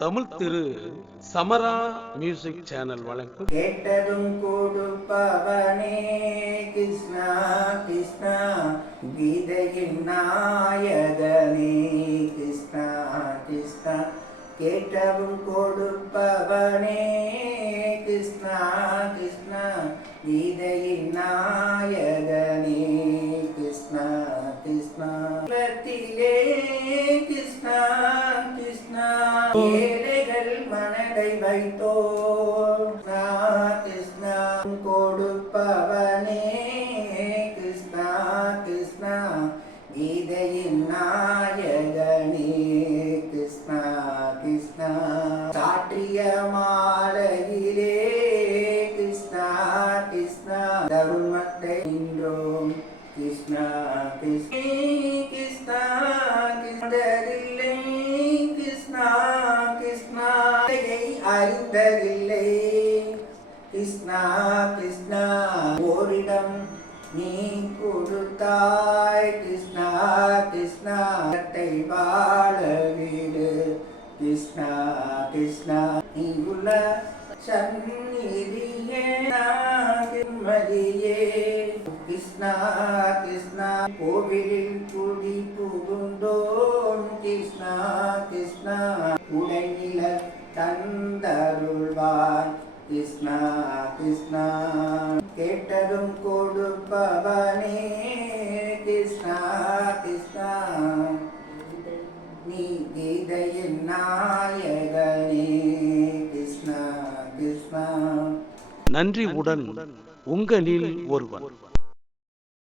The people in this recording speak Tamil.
தமிழ் திரு சமரா மியூசிக் சேனல் வழங்கும் கேட்டதும் கொடுப்பவனே கிருஷ்ணா கிருஷ்ணா கீதையின் நாயகனே கிருஷ்ணா கிருஷ்ணா கேட்டதும் கொடுப்பவனே கிருஷ்ணா கிருஷ்ணா கீதையின் நாயகனே கிருஷ்ணா கிருஷ்ணா கிருஷ்ணா கிருஷ்ணா ஏழைகள் மனதை வைத்தோ கிருஷ்ணா கொடுப்பவனே கிருஷ்ணா கிருஷ்ணா கீதையின் நாயகனே கிருஷ்ணா கிருஷ்ணா சாற்றிய மாலையிலே கிருஷ்ணா கிருஷ்ணா தருமத்தை நின்றோம் கிருஷ்ணா கிருஷ்ணா கிருஷ்ணா கிருஷ்ணரில்லை கிருஷ்ணா கிருஷ்ணா அறிந்ததில்லை கிருஷ்ணா கிருஷ்ணா ஓரிடம் நீ கொடுத்தாய் கிருஷ்ணா கிருஷ்ணா வாழ வீடு கிருஷ்ணா கிருஷ்ணா நீ உள்ள சந்நிதியே மதியே கிருஷ்ணா கிருஷ்ணா கோவிலில் குடி புகுந்தோம் கிருஷ்ணா கிருஷ்ணா உடையில தந்தருள்வான் கிருஷ்ணா கிருஷ்ணா கேட்டதும் கொடுப்பவனே கிருஷ்ணா கிருஷ்ணா நீ கீதையின் நாயகனே கிருஷ்ணா கிருஷ்ணா நன்றி உடன் உங்களில் ஒருவன்.